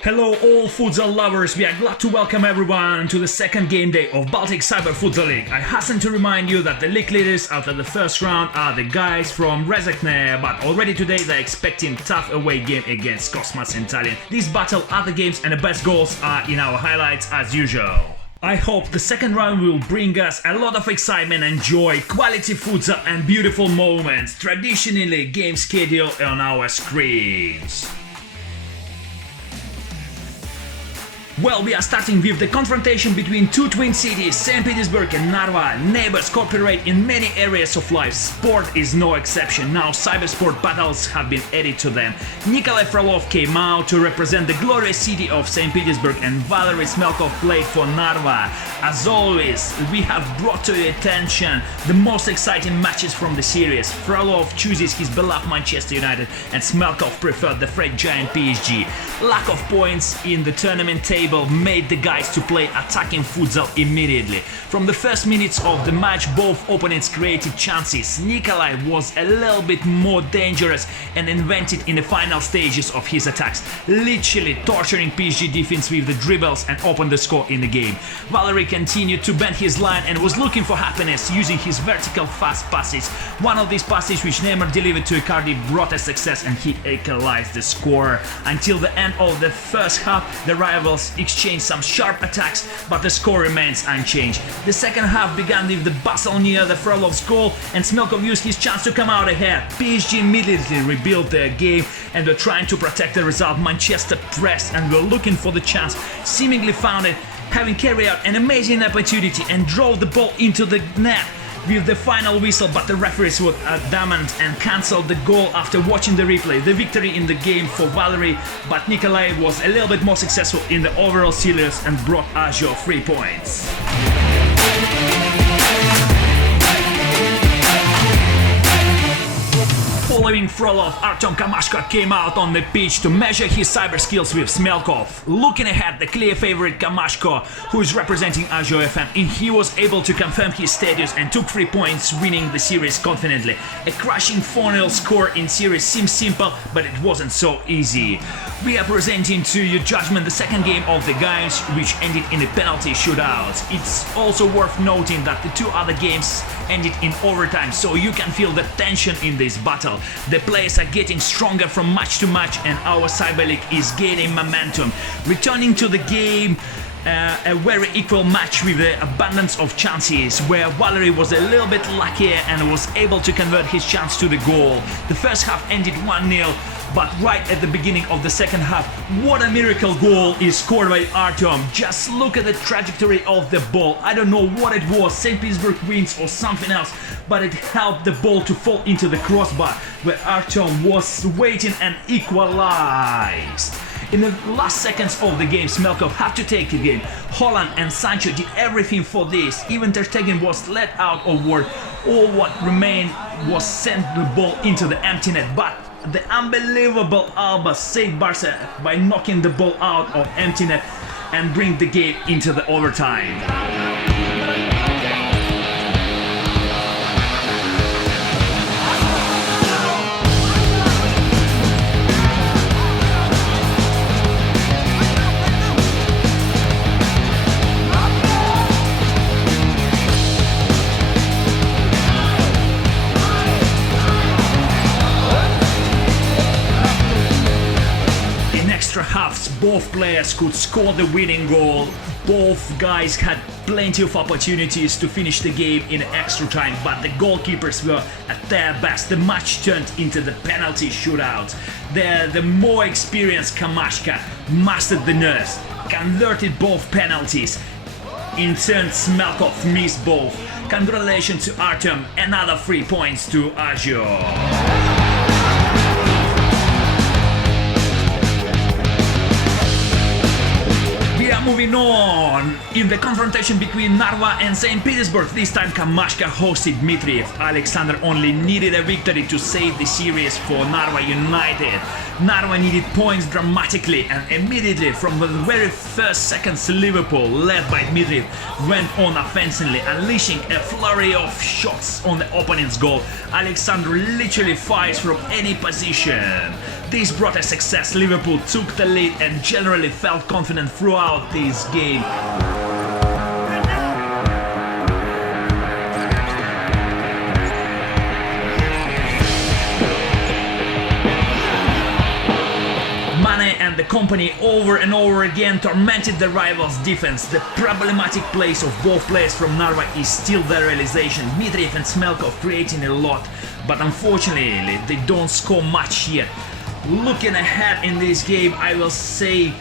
Hello all futsal lovers, we are glad to welcome everyone to the second game day of Baltic Cyber Futsal League. I hasten to remind you that the league leaders after the first round are the guys from Rezekne, but already today they're expecting tough away game against Cosmas and Tallinn. These battle other games and the best goals are in our highlights as usual. I hope the second round will bring us a lot of excitement and joy, quality futsal and beautiful moments, traditionally game schedule on our screens. Well, we are starting with the confrontation between two twin cities, St. Petersburg and Narva. Neighbors cooperate in many areas of life. Sport is no exception. Now cybersport battles have been added to them. Nikolai Frolov came out to represent the glorious city of St. Petersburg and Valery Smelkov played for Narva. As always, we have brought to your attention the most exciting matches from the series. Frolov chooses his beloved Manchester United and Smelkov preferred the Fred Giant PSG. Lack of points in the tournament table made the guys to play attacking futsal immediately. From the first minutes of the match, both opponents created chances. Nikolai was a little bit more dangerous and invented in the final stages of his attacks, literally torturing PSG defense with the dribbles and opened the score in the game. Valery continued to bend his line and was looking for happiness using his vertical fast passes. One of these passes which Neymar delivered to Icardi brought a success and he equalized the score. Until the end of the first half, the rivals exchanged some sharp attacks, but the score remains unchanged. The second half began with the bustle near the Frolov's goal and Smelkov used his chance to come out ahead. PSG immediately rebuilt their game and were trying to protect the result. Manchester pressed and were looking for the chance, seemingly found it, having carried out an amazing opportunity and drove the ball into the net with the final whistle, but the referees were adamant and cancelled the goal after watching the replay. The victory in the game for Valery, but Nikolai was a little bit more successful in the overall series and brought Azure 3 points. Following Frolov, Artem Kamashka came out on the pitch to measure his cyber skills with Smelkov. Looking ahead, the clear favorite Kamashka, who is representing Azure FM, and he was able to confirm his status and took 3 points, winning the series confidently. A crushing 4-0 score in series seems simple, but it wasn't so easy. We are presenting to your judgment the second game of the guys, which ended in a penalty shootout. It's also worth noting that the two other games ended in overtime, so you can feel the tension in this battle. The players are getting stronger from match to match and our Cyber League is gaining momentum. Returning to the game, a very equal match with the abundance of chances, where Valery was a little bit luckier and was able to convert his chance to the goal. The first half ended 1-0, but right at the beginning of the second half, what a miracle goal is scored by Artem. Just look at the trajectory of the ball. I don't know what it was, St. Petersburg wins or something else, but it helped the ball to fall into the crossbar where Artem was waiting and equalized. In the last seconds of the game, Smelkov had to take the game. Holland and Sancho did everything for this. Even Ter Stegen was let out of work. All what remained was send the ball into the empty net, but the unbelievable Alba saved Barca by knocking the ball out of empty net and bring the game into the overtime. Halves, both players could score the winning goal. Both guys had plenty of opportunities to finish the game in extra time, but the goalkeepers were at their best. The match turned into the penalty shootout. The more experienced Kamashka mastered the nerves, converted both penalties. In turn, Smelkov missed both. Congratulations to Artem, another 3 points to Azure. Moving on, in the confrontation between Narva and St. Petersburg, this time Kamashka hosted Dmitriev. Alexander only needed a victory to save the series for Narva United. Narva needed points dramatically and immediately from the very first seconds Liverpool, led by Dmitriev, went on offensively, unleashing a flurry of shots on the opponent's goal. Alexander literally fires from any position. This brought a success. Liverpool took the lead and generally felt confident throughout this game. And the company over and over again tormented the rivals' defense. The problematic plays of both players from Narva is still the realization. Dmitriev and Smelkov creating a lot, but unfortunately they don't score much yet. Looking ahead in this game, I will say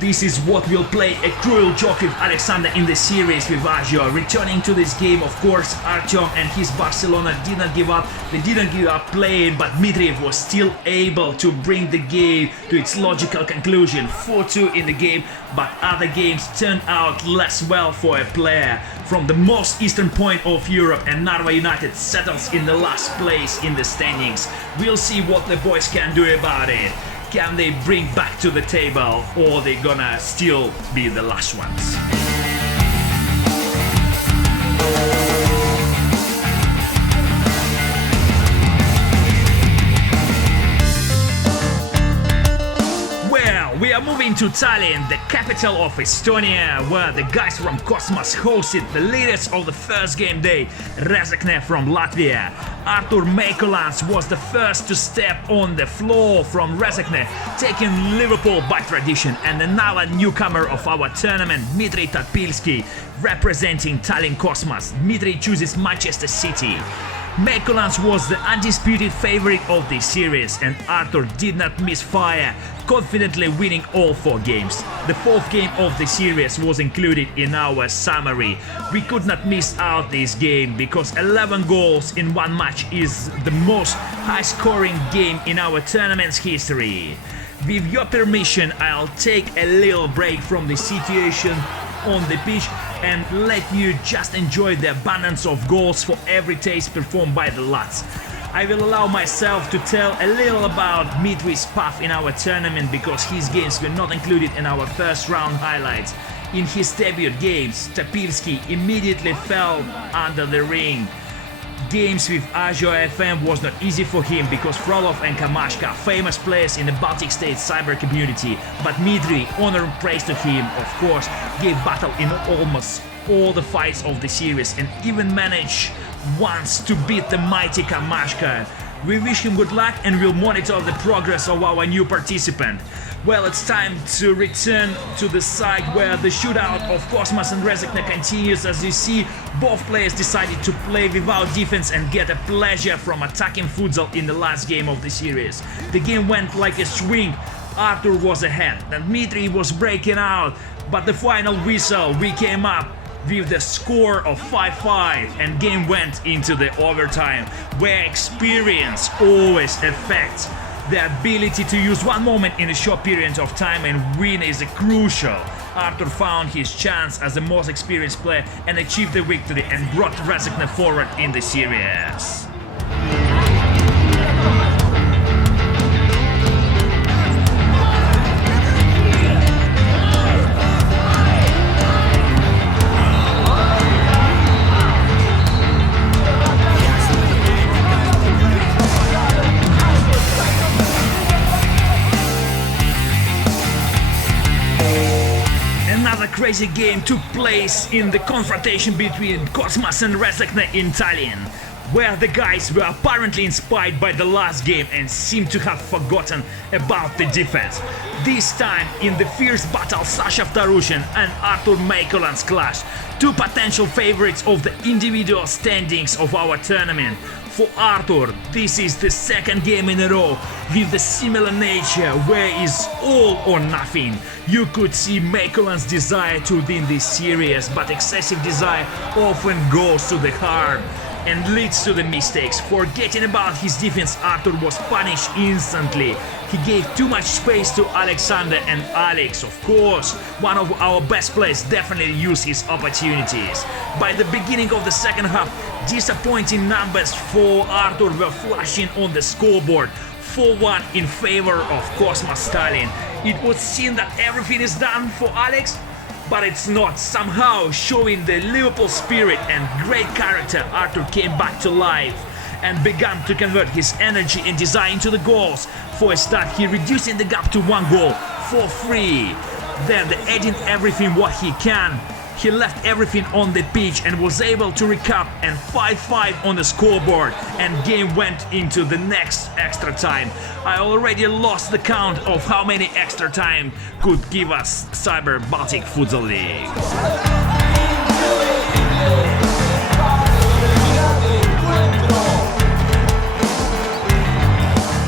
this is what will play a cruel joke with Alexander in the series with Agio. Returning to this game, of course, Artyom and his Barcelona did not give up. They didn't give up playing, but Dmitriev was still able to bring the game to its logical conclusion. 4-2 in the game, but other games turned out less well for a player from the most eastern point of Europe, and Narva United settles in the last place in the standings. We'll see what the boys can do about it. Can they bring back to the table, or they gonna still be the last ones? Well, we are moving to Tallinn, the capital of Estonia, where the guys from Cosmos hosted the leaders of the first game day, Rezekne from Latvia. Artur Meikolans was the first to step on the floor from Rezekne, taking Liverpool by tradition, and another newcomer of our tournament, Dmitry Topilsky, representing Tallinn Cosmos. Dmitry chooses Manchester City. Meikolans was the undisputed favorite of this series, and Artur did not miss fire, confidently winning all 4 games. The 4th game of the series was included in our summary. We could not miss out this game because 11 goals in one match is the most high-scoring game in our tournament's history. With your permission, I'll take a little break from the situation on the pitch and let you just enjoy the abundance of goals for every taste performed by the lads. I will allow myself to tell a little about Dmitri's path in our tournament because his games were not included in our first round highlights. In his debut games, Topilsky immediately fell under the ring. Games with Agio FM was not easy for him because Frolov and Kamashka are famous players in the Baltic states cyber community, but Dmitry, honor and praise to him, of course, gave battle in almost all the fights of the series and even managed once to beat the mighty Kamashka. We wish him good luck and we'll monitor the progress of our new participant. Well, it's time to return to the side where the shootout of Cosmos and Rezekne continues. As you see, both players decided to play without defense and get a pleasure from attacking futsal in the last game of the series. The game went like a swing. Artur was ahead and Dmitry was breaking out, but the final whistle, we came up with the score of 5-5 and game went into the overtime, where experience always affects. The ability to use one moment in a short period of time and win is crucial. Artur found his chance as the most experienced player and achieved the victory and brought Rezekne forward in the series. Crazy game took place in the confrontation between Cosmos and Rezekne in Tallinn, where the guys were apparently inspired by the last game and seemed to have forgotten about the defense. This time, in the fierce battle, Sasha Vtorushin and Artur Meikolans clashed, 2 potential favorites of the individual standings of our tournament. For Artur, this is the 2nd game in a row with the similar nature where it's all or nothing. You could see Meikolans' desire to win this series, but excessive desire often goes to the heart and leads to the mistakes. Forgetting about his defense, Artur was punished instantly. He gave too much space to Alexander and Alex. Of course, one of our best players definitely used his opportunities. By the beginning of the second half, disappointing numbers for Artur were flashing on the scoreboard. 4-1 in favor of Cosmos Tallinn. It would seem that everything is done for Alex, but it's not. Somehow, showing the Liverpool spirit and great character, Artur came back to life and began to convert his energy and desire into the goals. For a start, he reducing the gap to 1 goal for free. Then, adding everything what he can, he left everything on the pitch and was able to recap and 5-5 on the scoreboard, and game went into the next extra time. I already lost the count of how many extra time could give us Cyber Baltic Futsal League.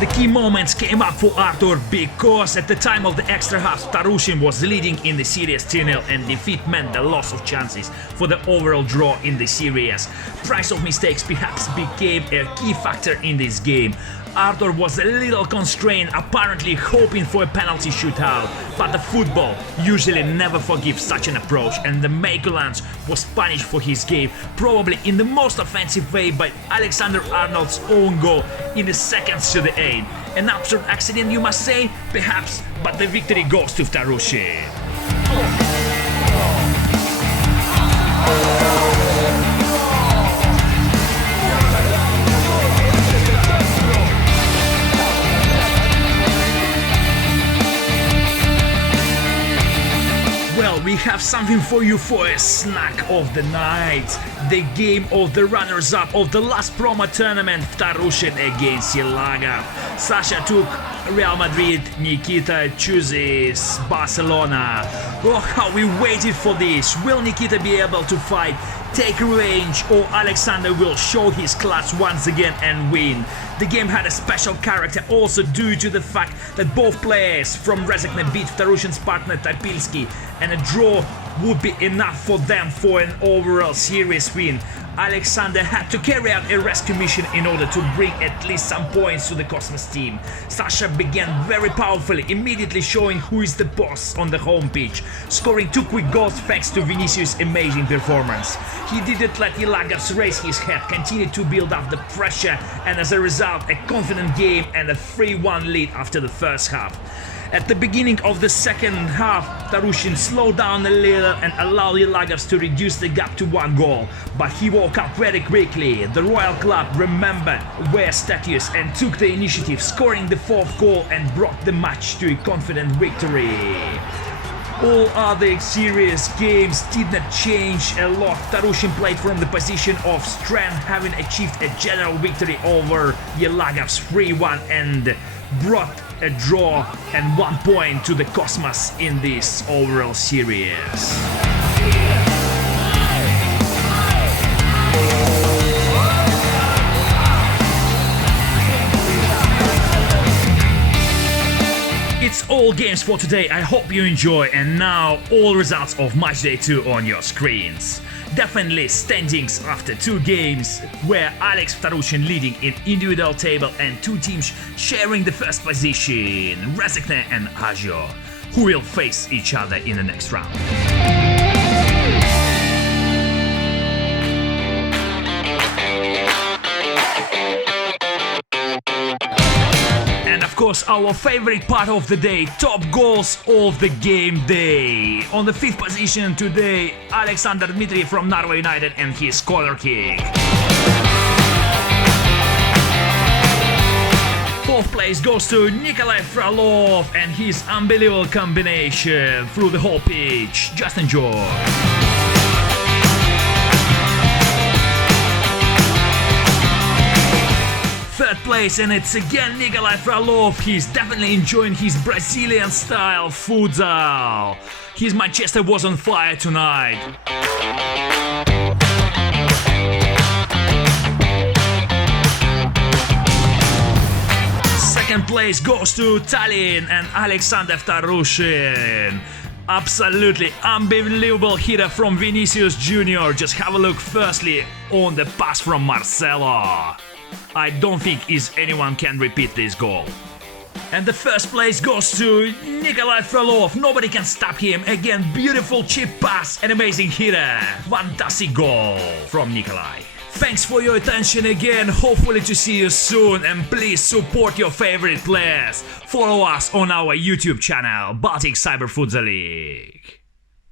The key moments came up for Artur because at the time of the extra half, Tarushin was leading in the series 2-0, and defeat meant the loss of chances for the overall draw in the series. Price of mistakes perhaps became a key factor in this game. Artur was a little constrained, apparently hoping for a penalty shootout, but the football usually never forgives such an approach, and the Makulans was punished for his game, probably in the most offensive way by Alexander Arnold's own goal in the seconds to the 8. An absurd accident, you must say? Perhaps, but the victory goes to Tarushin. We have something for you for a snack of the night. The game of the runners-up of the last promo tournament, Tarushin against Yelaga. Sasha took Real Madrid, Nikita chooses Barcelona. Oh, how we waited for this. Will Nikita be able to fight, take revenge, or Alexander will show his class once again and win? The game had a special character also due to the fact that both players from Rezekne beat Tarushin's partner Tapilski, and a draw would be enough for them for an overall series win. Alexander had to carry out a rescue mission in order to bring at least some points to the Cosmos team. Sasha began very powerfully, immediately showing who is the boss on the home pitch, scoring 2 quick goals thanks to Vinicius' amazing performance. He didn't let Ilagas raise his head, continued to build up the pressure, and as a result, a confident game and a 3-1 lead after the first half. At the beginning of the second half, Tarushin slowed down a little and allowed Ilagas to reduce the gap to 1 goal, but he woke up very quickly. The Royal Club remembered their status and took the initiative, scoring the 4th goal and brought the match to a confident victory. All other serious games did not change a lot. Tarushin played from the position of strength, having achieved a general victory over Yelagas 3-1 and brought a draw and 1 point to the Cosmos in this overall series. It's all games for today. I hope you enjoy, and now all results of Matchday 2 on your screens. Definitely standings after 2 games, where Alex Tarushin leading in individual table and 2 teams sharing the first position, Rezekne and Azure, who will face each other in the next round. Of course, our favorite part of the day, top goals of the game day. On the 5th position today, Alexander Dmitriev from Narva United and his corner kick. 4th place goes to Nikolai Frolov and his unbelievable combination through the whole pitch. Just enjoy. 3rd place, and it's again Nikolai Frolov. He's definitely enjoying his Brazilian style futsal. His Manchester was on fire tonight. 2nd place goes to Tallinn and Alexander Tarushin. Absolutely unbelievable hitter from Vinicius Jr. Just have a look firstly on the pass from Marcelo. I don't think anyone can repeat this goal. And the 1st place goes to Nikolai Frolov. Nobody can stop him. Again, beautiful chip pass, an amazing hitter. Fantastic goal from Nikolai. Thanks for your attention again. Hopefully to see you soon, and please support your favorite players. Follow us on our YouTube channel, Baltic Cyber Futsal League.